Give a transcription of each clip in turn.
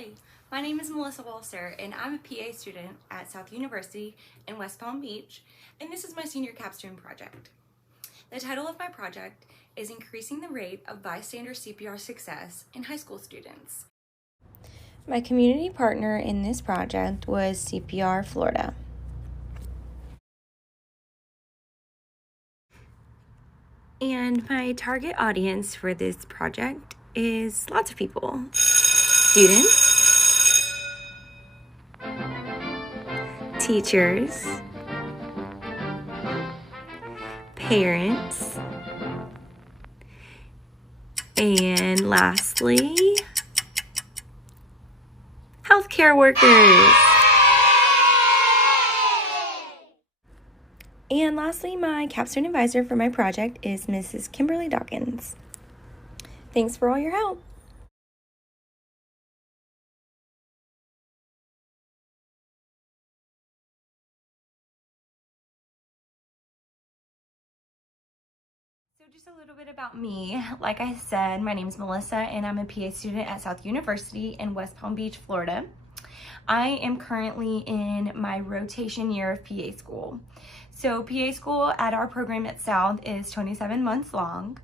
Hi, my name is Melissa Walser, and I'm a PA student at South University in West Palm Beach, and this is my senior capstone project. The title of my project is Increasing the Rate of Bystander CPR Success in High School Students. My community partner in this project was CPR Florida. And my target audience for this project is lots of people. Students, teachers, parents, and lastly, healthcare workers. And lastly, my capstone advisor for my project is Mrs. Kimberly Dawkins. Thanks for all your help. So just a little bit about me. Like I said, my name is Melissa, and I'm a PA student at South University in West Palm Beach, Florida. I am currently in my rotation year of PA school. So PA school at our program at South is 27 months long.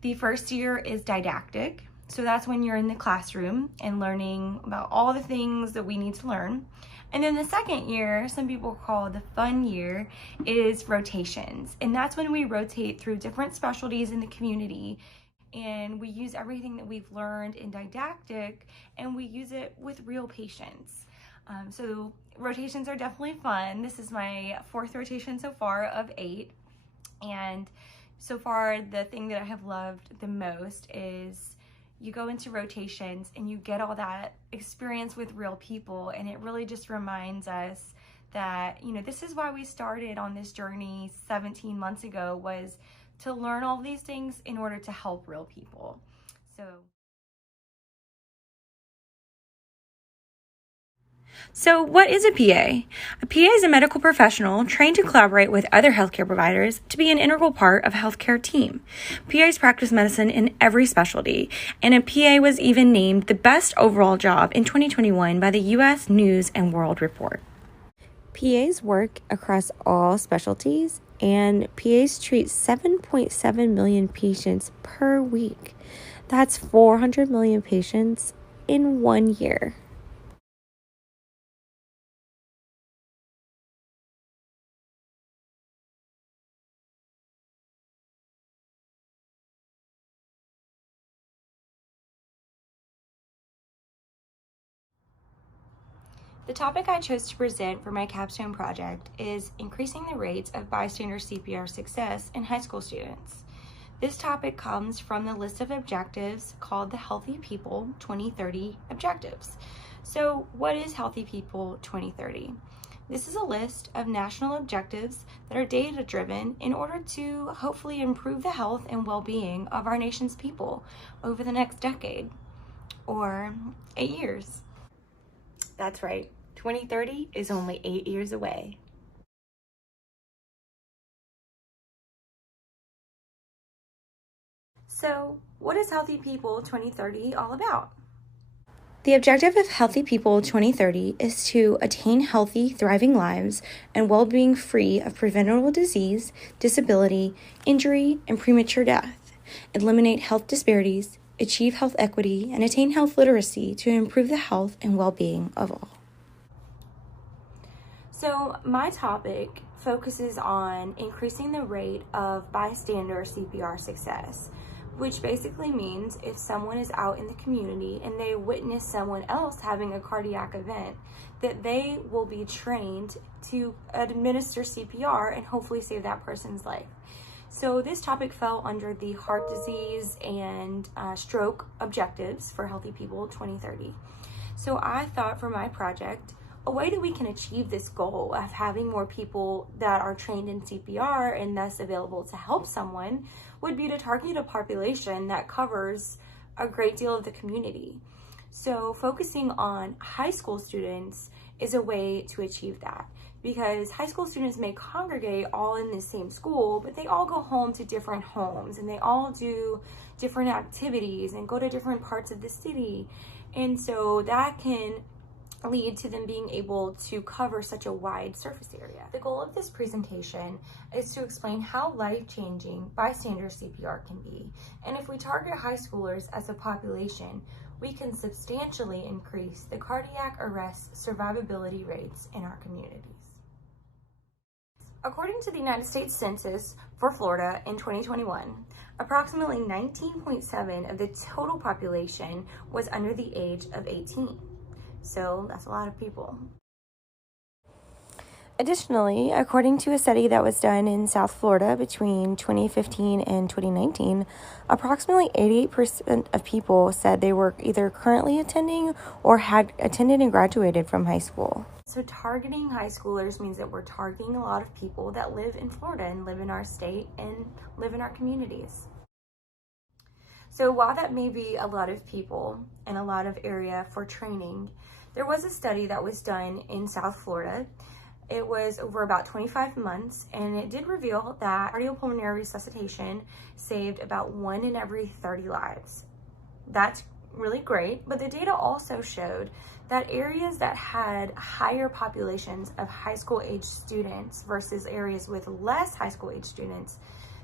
The first year is didactic. So that's when you're in the classroom and learning about all the things that we need to learn. And then the second year, some people call the fun year, is rotations. And that's when we rotate through different specialties in the community. And we use everything that we've learned in didactic and we use it with real patients. So rotations are definitely fun. This is my 4th rotation so far of 8. And so far, the thing that I have loved the most is you go into rotations and you get all that experience with real people. And it really just reminds us that, this is why we started on this journey 17 months ago, was to learn all these things in order to help real people. So what is a PA? A PA is a medical professional trained to collaborate with other healthcare providers to be an integral part of a healthcare team. PAs practice medicine in every specialty, and a PA was even named the best overall job in 2021 by the U.S. News and World Report. PAs work across all specialties, and PAs treat 7.7 million patients per week. That's 400 million patients in 1 year. The topic I chose to present for my capstone project is increasing the rates of bystander CPR success in high school students. This topic comes from the list of objectives called the Healthy People 2030 Objectives. So what is Healthy People 2030? This is a list of national objectives that are data-driven in order to hopefully improve the health and well-being of our nation's people over the next decade, or 8 years. That's right, 2030 is only 8 years away. So, what is Healthy People 2030 all about? The objective of Healthy People 2030 is to attain healthy, thriving lives and well-being free of preventable disease, disability, injury, and premature death, eliminate health disparities, achieve health equity, and attain health literacy to improve the health and well-being of all. So my topic focuses on increasing the rate of bystander CPR success, which basically means if someone is out in the community and they witness someone else having a cardiac event, that they will be trained to administer CPR and hopefully save that person's life. So this topic fell under the heart disease and stroke objectives for Healthy People 2030. So I thought for my project, a way that we can achieve this goal of having more people that are trained in CPR and thus available to help someone would be to target a population that covers a great deal of the community. So focusing on high school students is a way to achieve that, because high school students may congregate all in the same school, but they all go home to different homes and they all do different activities and go to different parts of the city. And so that can lead to them being able to cover such a wide surface area. The goal of this presentation is to explain how life-changing bystander CPR can be. And if we target high schoolers as a population, we can substantially increase the cardiac arrest survivability rates in our communities. According to the United States Census for Florida in 2021, approximately 19.7% of the total population was under the age of 18. So that's a lot of people. Additionally, according to a study that was done in South Florida between 2015 and 2019, approximately 88% of people said they were either currently attending or had attended and graduated from high school. So targeting high schoolers means that we're targeting a lot of people that live in Florida and live in our state and live in our communities. So while that may be a lot of people and a lot of area for training, there was a study that was done in South Florida. It was over about 25 months, and it did reveal that cardiopulmonary resuscitation saved about 1 in every 30 lives. That's really great, but the data also showed that areas that had higher populations of high school age students versus areas with less high school age students,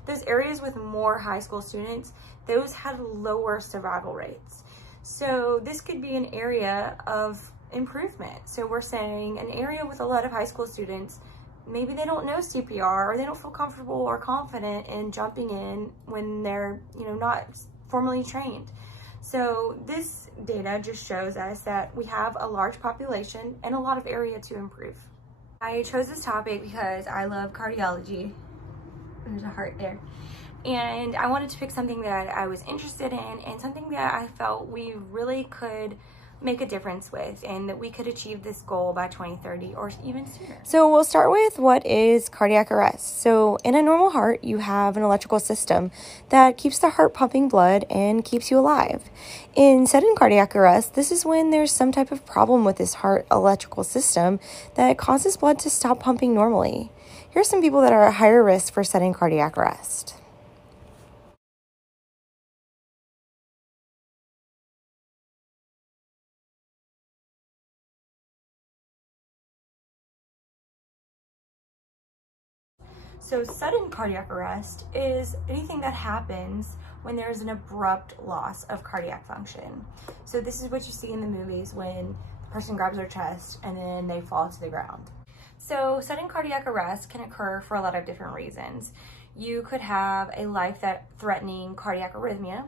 those areas with more high school students, those had lower survival rates. So this could be an area of improvement. So we're saying an area with a lot of high school students, maybe they don't know CPR or they don't feel comfortable or confident in jumping in when they're, not formally trained. So this data just shows us that we have a large population and a lot of area to improve. I chose this topic because I love cardiology. There's a heart there. And I wanted to pick something that I was interested in and something that I felt we really could make a difference with, and that we could achieve this goal by 2030 or even sooner. So we'll start with what is cardiac arrest. So in a normal heart, you have an electrical system that keeps the heart pumping blood and keeps you alive. In sudden cardiac arrest, this is when there's some type of problem with this heart electrical system that causes blood to stop pumping normally. Here are some people that are at higher risk for sudden cardiac arrest. So sudden cardiac arrest is anything that happens when there's an abrupt loss of cardiac function. So this is what you see in the movies when the person grabs their chest and then they fall to the ground. So sudden cardiac arrest can occur for a lot of different reasons. You could have a life-threatening cardiac arrhythmia.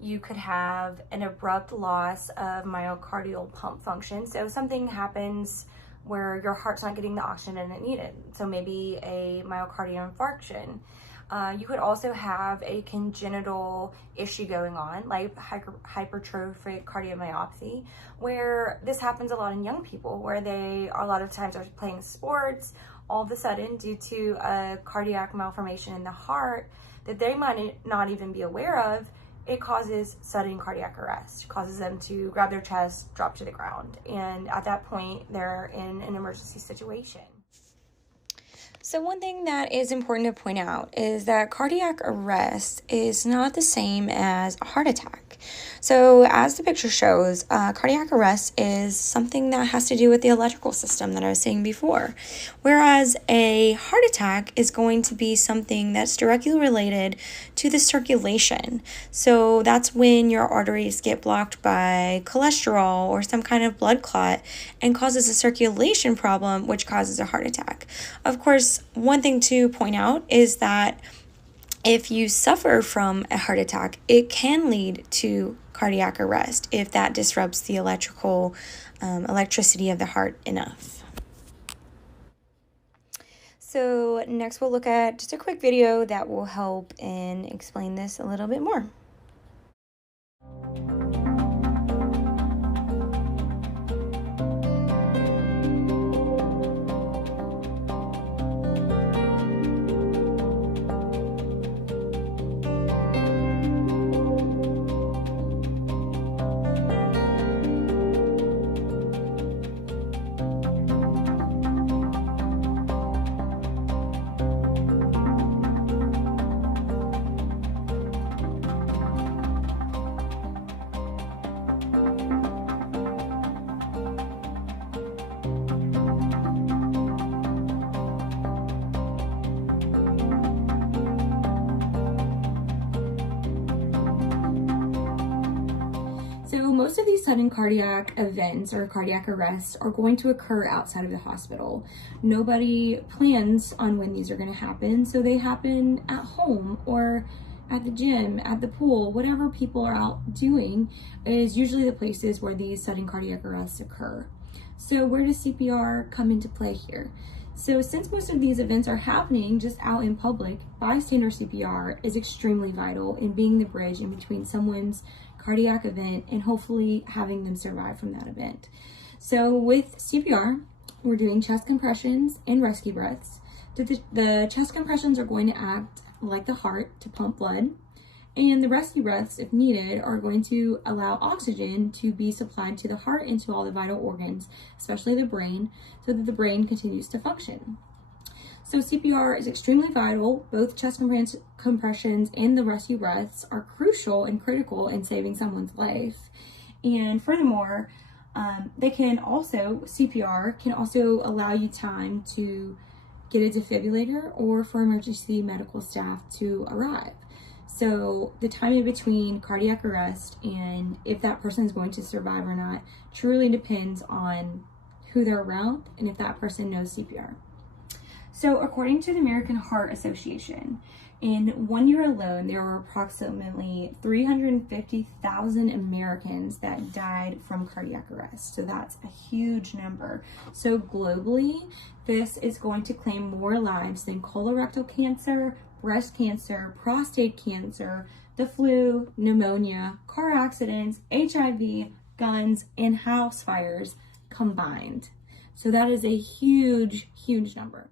You could have an abrupt loss of myocardial pump function. So something happens where your heart's not getting the oxygen it needed. So maybe a myocardial infarction. You could also have a congenital issue going on, like hypertrophic cardiomyopathy, where this happens a lot in young people, where they a lot of times are playing sports, all of a sudden due to a cardiac malformation in the heart that they might not even be aware of, it causes sudden cardiac arrest, causes them to grab their chest, drop to the ground. And at that point, they're in an emergency situation. So one thing that is important to point out is that cardiac arrest is not the same as a heart attack. So as the picture shows, cardiac arrest is something that has to do with the electrical system that I was saying before, whereas a heart attack is going to be something that's directly related to the circulation. So that's when your arteries get blocked by cholesterol or some kind of blood clot and causes a circulation problem, which causes a heart attack. Of course, one thing to point out is that if you suffer from a heart attack, it can lead to cardiac arrest if that disrupts the electricity of the heart enough. So next we'll look at just a quick video that will help and explain this a little bit more. most of these sudden cardiac events or cardiac arrests are going to occur outside of the hospital. Nobody plans on when these are going to happen, so they happen at home or at the gym, at the pool. Whatever people are out doing is usually the places where these sudden cardiac arrests occur. So where does CPR come into play here? So since most of these events are happening just out in public, bystander CPR is extremely vital in being the bridge in between someone's cardiac event and hopefully having them survive from that event. So with CPR, we're doing chest compressions and rescue breaths. The chest compressions are going to act like the heart to pump blood, and the rescue breaths, if needed, are going to allow oxygen to be supplied to the heart and to all the vital organs, especially the brain, so that the brain continues to function. So CPR is extremely vital. Both chest compressions and the rescue breaths are crucial and critical in saving someone's life. And furthermore, CPR can also allow you time to get a defibrillator or for emergency medical staff to arrive. So the time in between cardiac arrest and if that person is going to survive or not truly depends on who they're around and if that person knows CPR. So according to the American Heart Association, in 1 year alone, there were approximately 350,000 Americans that died from cardiac arrest. So that's a huge number. So globally, this is going to claim more lives than colorectal cancer, breast cancer, prostate cancer, the flu, pneumonia, car accidents, HIV, guns, and house fires combined. So that is a huge, huge number.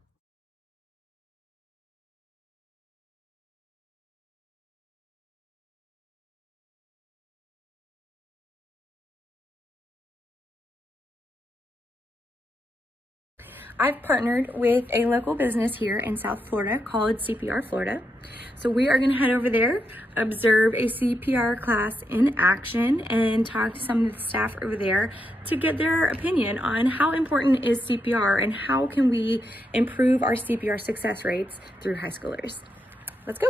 I've partnered with a local business here in South Florida called CPR Florida. So we are gonna head over there, observe a CPR class in action, and talk to some of the staff over there to get their opinion on how important is CPR and how can we improve our CPR success rates through high schoolers. Let's go.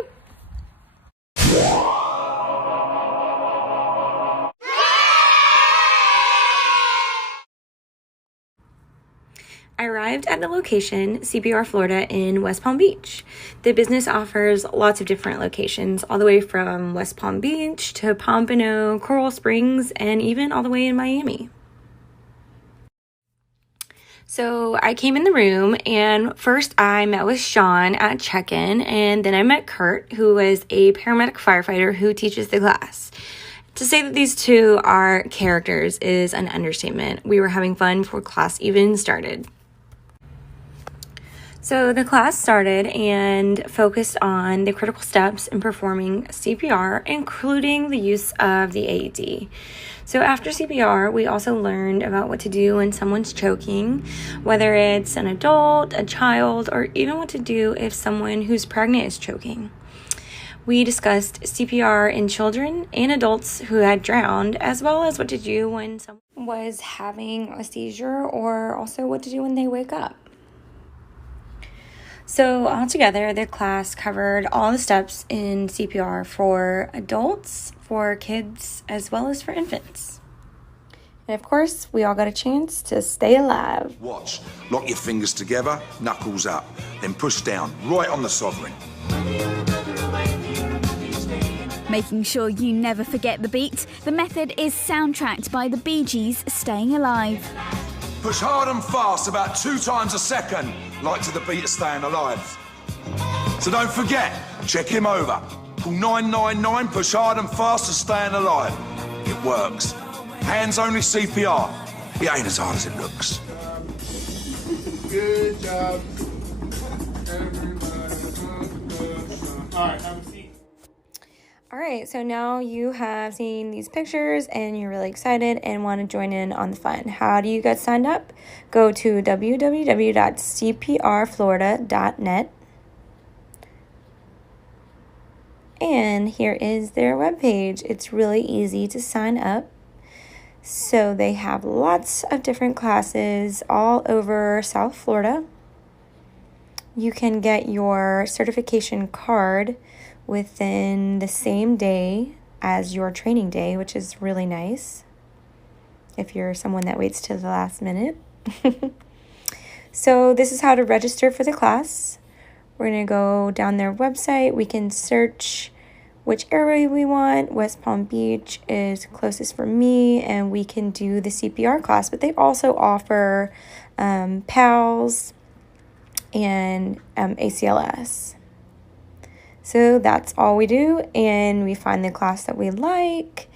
I arrived at the location, CPR Florida, in West Palm Beach. The business offers lots of different locations, all the way from West Palm Beach to Pompano, Coral Springs, and even all the way in Miami. So I came in the room, and first I met with Sean at check-in, and then I met Kurt, who was a paramedic firefighter who teaches the class. To say that these two are characters is an understatement. We were having fun before class even started. So the class started and focused on the critical steps in performing CPR, including the use of the AED. So after CPR, we also learned about what to do when someone's choking, whether it's an adult, a child, or even what to do if someone who's pregnant is choking. We discussed CPR in children and adults who had drowned, as well as what to do when someone was having a seizure, or also what to do when they wake up. So altogether, the class covered all the steps in CPR for adults, for kids, as well as for infants. And of course, we all got a chance to stay alive. Watch. Lock your fingers together, knuckles up, then push down, right on the sovereign. Making sure you never forget the beat, the method is soundtracked by the Bee Gees' Staying Alive. Push hard and fast, about 2 times a second, like to the beat of Staying Alive. So don't forget, check him over. Call 999, push hard and fast to Staying Alive. It works. Hands only CPR. It ain't as hard as it looks. Good job. All right, have a seat. All right, so now you have seen these pictures and you're really excited and want to join in on the fun. How do you get signed up? Go to www.cprflorida.net. And here is their webpage. It's really easy to sign up. So they have lots of different classes all over South Florida. You can get your certification card within the same day as your training day, which is really nice. if you're someone that waits till the last minute. So this is how to register for the class. We're going to go down their website. We can search which area we want. West Palm Beach is closest for me, and we can do the CPR class. But they also offer PALS and ACLS. So that's all we do, and we find the class that we like.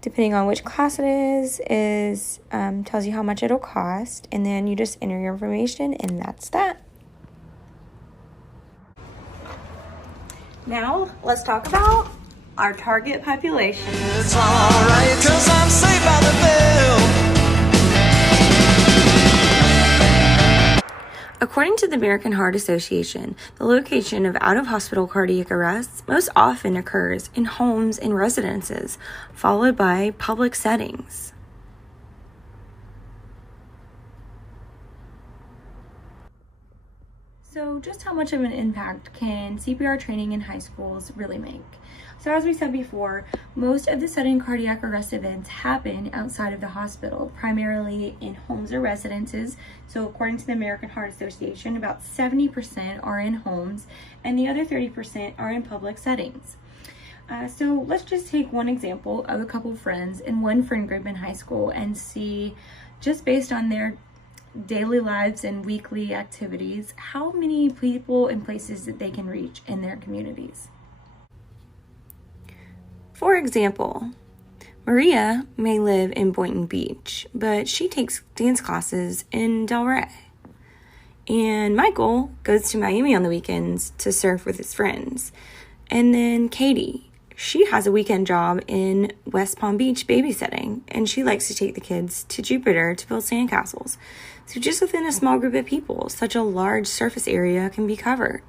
Depending on which class it is tells you how much it'll cost, and then you just enter your information, and that's that. Now, let's talk about our target population. It's alright, 'cause I'm safe by the bell. According to the American Heart Association, the location of out-of-hospital cardiac arrests most often occurs in homes and residences, followed by public settings. So just how much of an impact can CPR training in high schools really make? So as we said before, most of the sudden cardiac arrest events happen outside of the hospital, primarily in homes or residences. So according to the American Heart Association, about 70% are in homes and the other 30% are in public settings. So let's just take one example of a couple friends in one friend group in high school and see, just based on their daily lives and weekly activities, how many people and places that they can reach in their communities. For example, Maria may live in Boynton Beach, but she takes dance classes in Delray. And Michael goes to Miami on the weekends to surf with his friends. And then Katie, she has a weekend job in West Palm Beach babysitting, and she likes to take the kids to Jupiter to build sandcastles. So just within a small group of people, such a large surface area can be covered.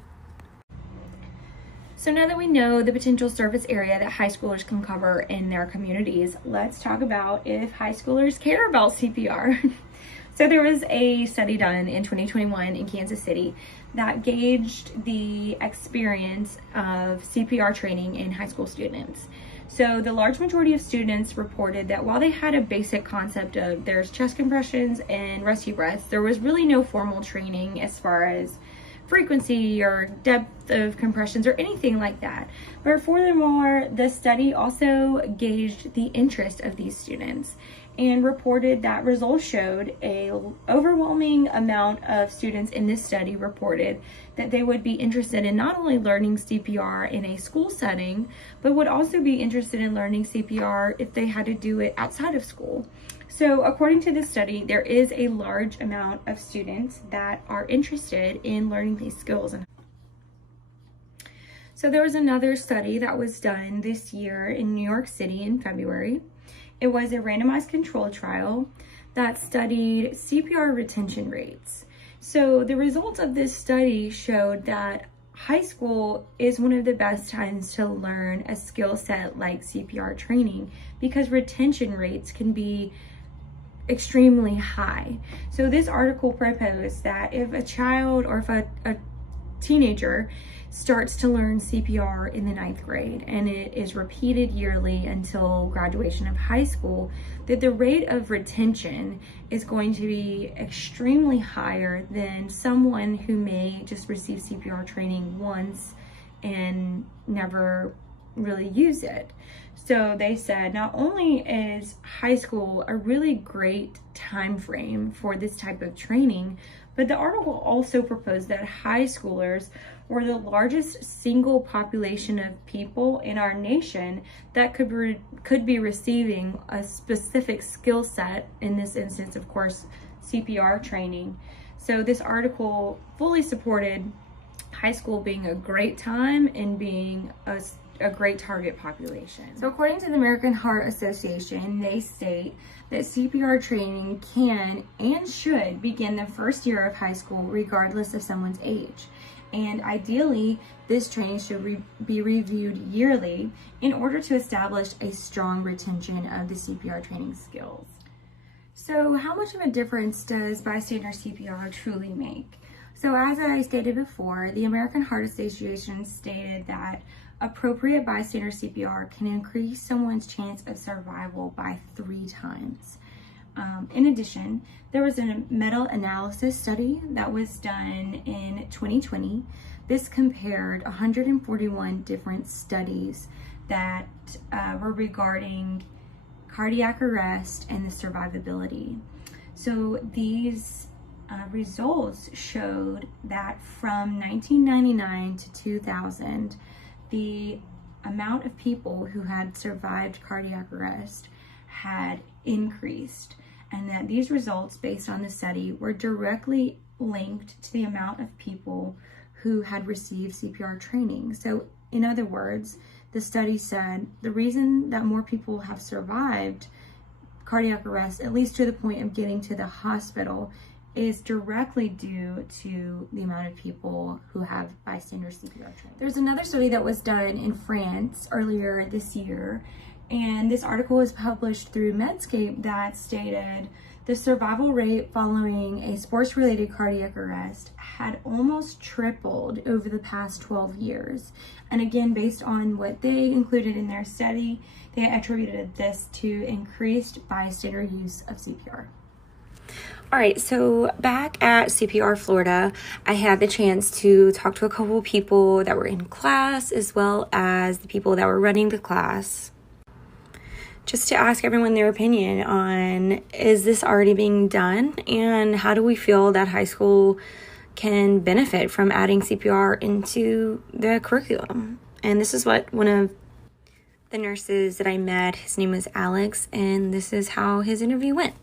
So now that we know the potential surface area that high schoolers can cover in their communities, let's talk about if high schoolers care about CPR. So there was a study done in 2021 in Kansas City that gauged the experience of CPR training in high school students. So the large majority of students reported that while they had a basic concept of there's chest compressions and rescue breaths, there was really no formal training as far as frequency or depth of compressions or anything like that. But furthermore, the study also gauged the interest of these students and reported that results showed a overwhelming amount of students in this study reported that they would be interested in not only learning CPR in a school setting, but would also be interested in learning CPR if they had to do it outside of school. So according to this study, there is a large amount of students that are interested in learning these skills. So there was another study that was done this year in New York City in February. It was a randomized controlled trial that studied CPR retention rates. So the results of this study showed that high school is one of the best times to learn a skill set like CPR training because retention rates can be extremely high. So this article proposed that if a child or if a teenager starts to learn CPR in the 9th grade and it is repeated yearly until graduation of high school, that the rate of retention is going to be extremely higher than someone who may just receive CPR training once and never really use it. So they said not only is high school a really great time frame for this type of training, but the article also proposed that high schoolers were the largest single population of people in our nation that could be receiving a specific skill set, in this instance, of course, CPR training. So this article fully supported high school being a great time and being a great target population. So according to the American Heart Association, they state that CPR training can and should begin the first year of high school regardless of someone's age. And ideally, this training should be reviewed yearly in order to establish a strong retention of the CPR training skills. So how much of a difference does bystander CPR truly make? So as I stated before, the American Heart Association stated that appropriate bystander CPR can increase someone's chance of survival by 3 times. In addition, there was a meta-analysis study that was done in 2020. This compared 141 different studies that were regarding cardiac arrest and the survivability. So these results showed that from 1999 to 2000, the amount of people who had survived cardiac arrest had increased, and that these results based on the study were directly linked to the amount of people who had received CPR training. So in other words, the study said the reason that more people have survived cardiac arrest, at least to the point of getting to the hospital, is directly due to the amount of people who have bystander CPR training. There's another study that was done in France earlier this year, and this article was published through Medscape that stated the survival rate following a sports-related cardiac arrest had almost tripled over the past 12 years. And again, based on what they included in their study, they attributed this to increased bystander use of CPR. All right, so back at CPR Florida, I had the chance to talk to a couple of people that were in class as well as the people that were running the class, just to ask everyone their opinion on, is this already being done, and how do we feel that high school can benefit from adding CPR into the curriculum? And this is what one of the nurses that I met, his name was Alex, and this is how his interview went.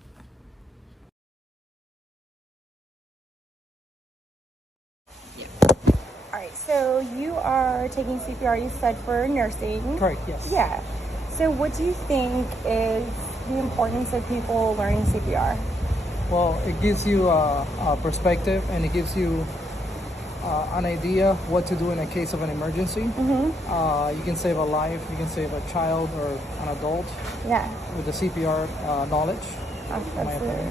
All right, so you are taking CPR, you said, for nursing. Correct, yes. Yeah. So what do you think is the importance of people learning CPR? Well, it gives you a perspective, and it gives you an idea what to do in a case of an emergency. Mm-hmm. You can save a life, you can save a child or an adult. Yeah. With the CPR knowledge. Absolutely.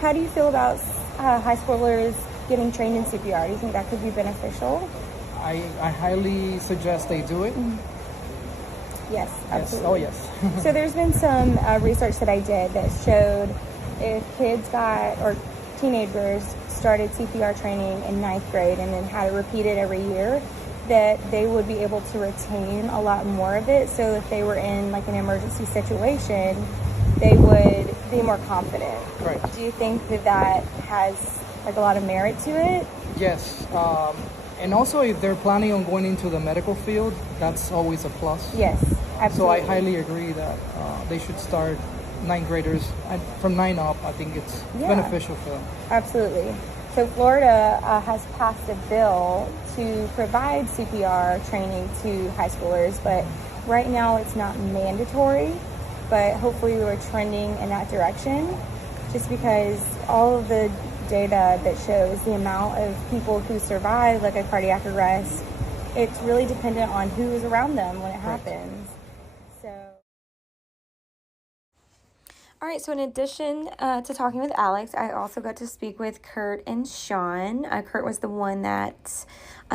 How do you feel about high schoolers getting trained in CPR? Do you think that could be beneficial? I highly suggest they do it. Yes, absolutely. Yes. Oh, yes. So there's been some research that I did that showed if kids or teenagers started CPR training in 9th grade and then had to repeat it every year, that they would be able to retain a lot more of it. So if they were in like an emergency situation, they would be more confident. Right. Do you think that has like a lot of merit to it? Yes. And also, if they're planning on going into the medical field, that's always a plus. Yes, absolutely. So I highly agree that they should start 9th graders, and from 9 up, I think it's beneficial for them. Absolutely. So Florida has passed a bill to provide CPR training to high schoolers, but right now it's not mandatory, but hopefully we're trending in that direction, just because all of the data that shows the amount of people who survive like a cardiac arrest, it's really dependent on who is around them when it happens. All right, so in addition to talking with Alex, I also got to speak with Kurt and Sean. Kurt was the one that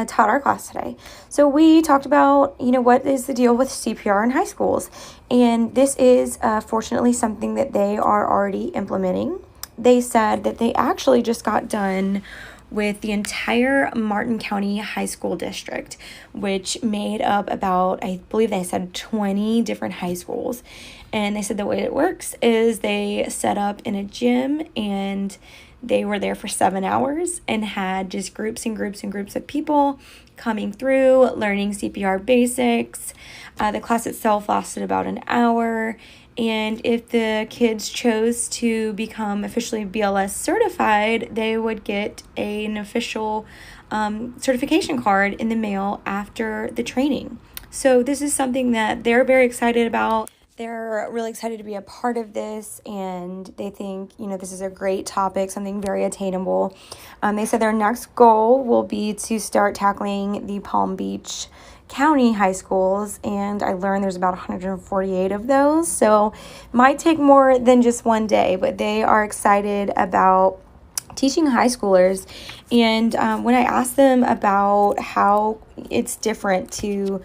taught our class today. So we talked about, what is the deal with CPR in high schools. And this is fortunately something that they are already implementing. They said that they actually just got done with the entire Martin County High School District, which made up about, I believe they said 20 different high schools. And they said the way it works is they set up in a gym, and they were there for 7 hours and had just groups and groups and groups of people coming through, learning CPR basics. The class itself lasted about an hour. And if the kids chose to become officially BLS certified, they would get an official certification card in the mail after the training. So this is something that they're very excited about. They're really excited to be a part of this, and they think, this is a great topic, something very attainable. They said their next goal will be to start tackling the Palm Beach County high schools, and I learned there's about 148 of those, so it might take more than just one day, but they are excited about teaching high schoolers. And when I asked them about how it's different to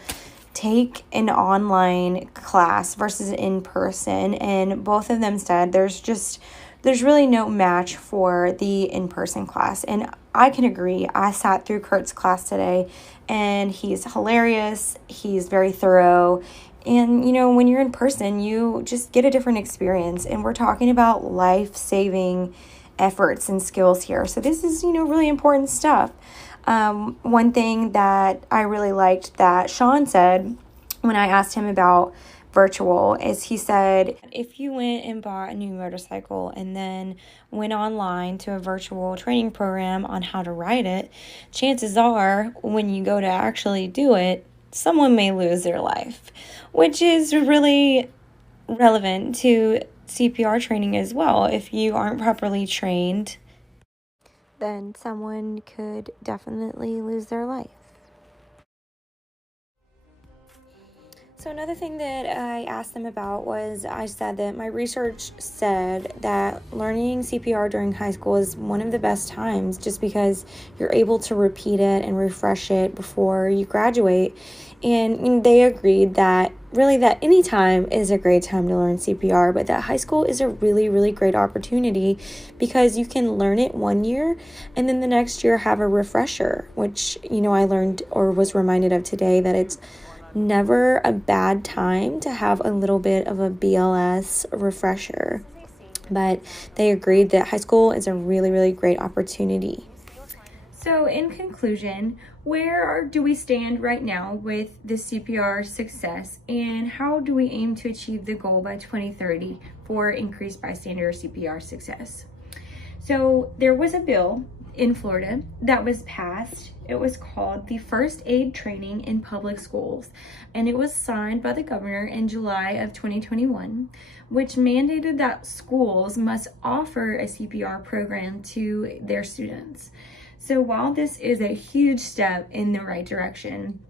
take an online class versus in person, and both of them said there's really no match for the in-person class. And I can agree. I sat through Kurt's class today, and he's hilarious. He's very thorough. And, you know, when you're in person, you just get a different experience. And we're talking about life-saving efforts and skills here. So this is, you know, really important stuff. One thing that I really liked that Sean said when I asked him about virtual is he said, if you went and bought a new motorcycle and then went online to a virtual training program on how to ride it, chances are when you go to actually do it, someone may lose their life, which is really relevant to CPR training as well. If you aren't properly trained, then someone could definitely lose their life. So another thing that I asked them about was, I said that my research said that learning CPR during high school is one of the best times, just because you're able to repeat it and refresh it before you graduate. And they agreed that really that any time is a great time to learn CPR, but that high school is a really, really great opportunity because you can learn it one year and then the next year have a refresher, which, you know, I learned or was reminded of today that it's never a bad time to have a little bit of a BLS refresher. But they agreed that high school is a really, really great opportunity. So in conclusion, where do we stand right now with the CPR success, and how do we aim to achieve the goal by 2030 for increased bystander CPR success? So there was a bill in Florida that was passed. It was called the First Aid Training in Public Schools, and it was signed by the governor in July of 2021, which mandated that schools must offer a CPR program to their students. So while this is a huge step in the right direction,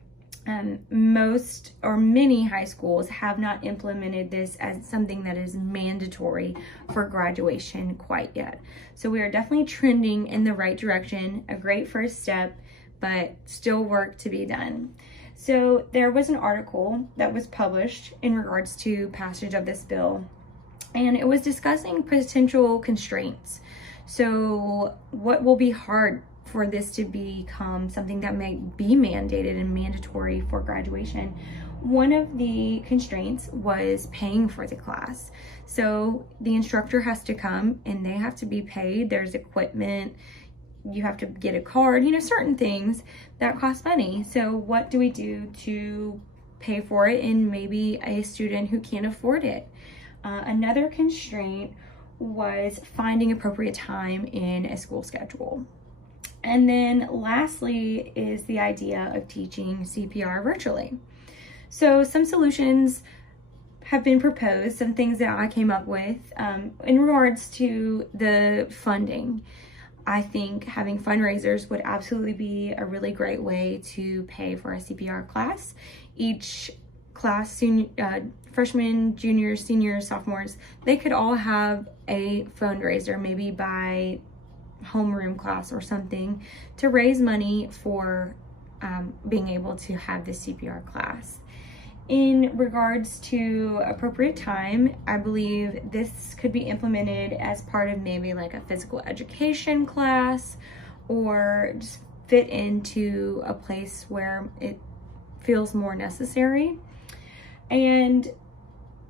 most or many high schools have not implemented this as something that is mandatory for graduation quite yet. So we are definitely trending in the right direction, a great first step, but still work to be done. So there was an article that was published in regards to passage of this bill, and it was discussing potential constraints. So what will be hard for this to become something that may be mandated and mandatory for graduation? One of the constraints was paying for the class. So the instructor has to come and they have to be paid. There's equipment, you have to get a card, you know, certain things that cost money. So what do we do to pay for it in maybe a student who can't afford it? Another constraint was finding appropriate time in a school schedule. And then lastly is the idea of teaching CPR virtually. So some solutions have been proposed, some things that I came up with in regards to the funding. I think having fundraisers would absolutely be a really great way to pay for a CPR class. Each class, freshmen, juniors, seniors, sophomores, they could all have a fundraiser, maybe by homeroom class or something, to raise money for being able to have this CPR class. In regards to appropriate time, I believe this could be implemented as part of maybe like a physical education class, or just fit into a place where it feels more necessary. And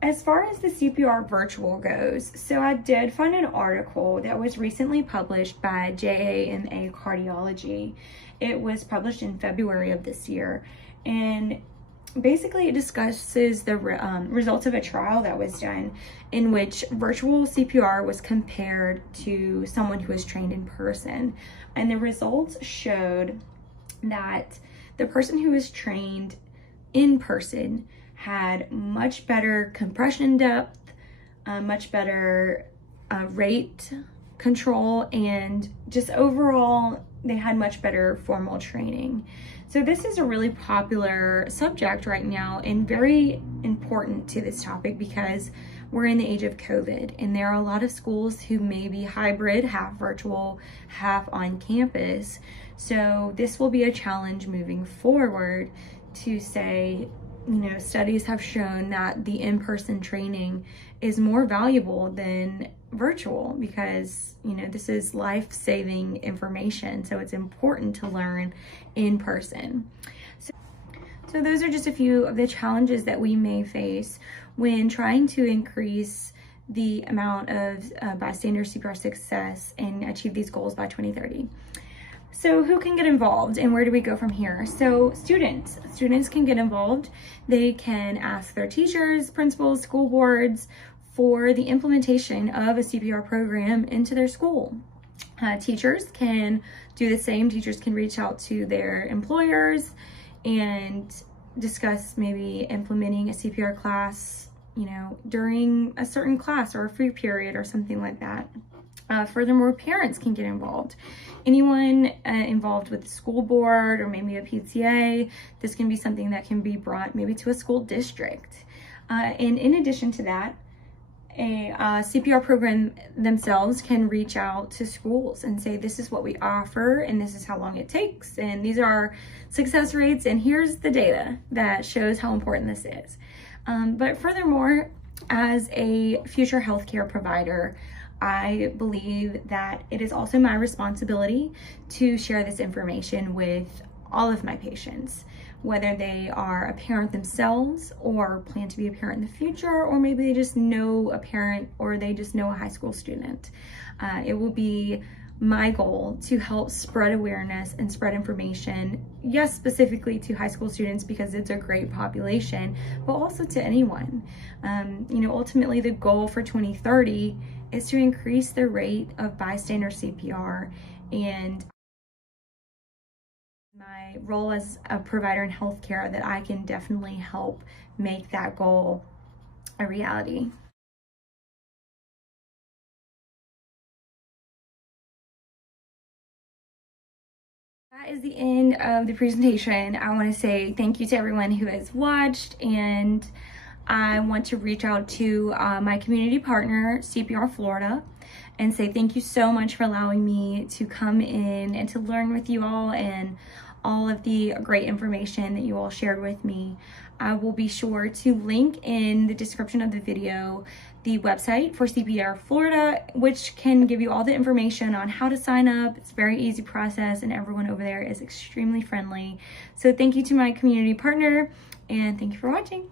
as far as the CPR virtual goes, so I did find an article that was recently published by JAMA Cardiology. It was published in February of this year, and basically it discusses the results of a trial that was done in which virtual CPR was compared to someone who was trained in person. And the results showed that the person who was trained in person had much better compression depth, much better rate control, and just overall they had much better formal training. So this is a really popular subject right now and very important to this topic because we're in the age of COVID, and there are a lot of schools who may be hybrid, half virtual, half on campus. So this will be a challenge moving forward to say, studies have shown that the in-person training is more valuable than virtual because, this is life-saving information. So it's important to learn in person. So those are just a few of the challenges that we may face when trying to increase the amount of bystander CPR success and achieve these goals by 2030. So who can get involved and where do we go from here? So students can get involved. They can ask their teachers, principals, school boards for the implementation of a CPR program into their school. Teachers can do the same. Teachers can reach out to their employers and discuss maybe implementing a CPR class, during a certain class or a free period or something like that. Furthermore, parents can get involved. Anyone involved with the school board or maybe a PTA, this can be something that can be brought maybe to a school district. And in addition to that, a CPR program themselves can reach out to schools and say, this is what we offer and this is how long it takes and these are our success rates and here's the data that shows how important this is. But furthermore, as a future healthcare provider, I believe that it is also my responsibility to share this information with all of my patients, whether they are a parent themselves or plan to be a parent in the future, or maybe they just know a parent or they just know a high school student. It will be my goal to help spread awareness and spread information, yes, specifically to high school students because it's a great population, but also to anyone. Ultimately the goal for 2030 is to increase the rate of bystander CPR, and my role as a provider in healthcare that I can definitely help make that goal a reality. That is the end of the presentation. I want to say thank you to everyone who has watched, and I want to reach out to my community partner, CPR Florida, and say thank you so much for allowing me to come in and to learn with you all and all of the great information that you all shared with me. I will be sure to link in the description of the video the website for CPR Florida, which can give you all the information on how to sign up. It's a very easy process and everyone over there is extremely friendly. So thank you to my community partner and thank you for watching.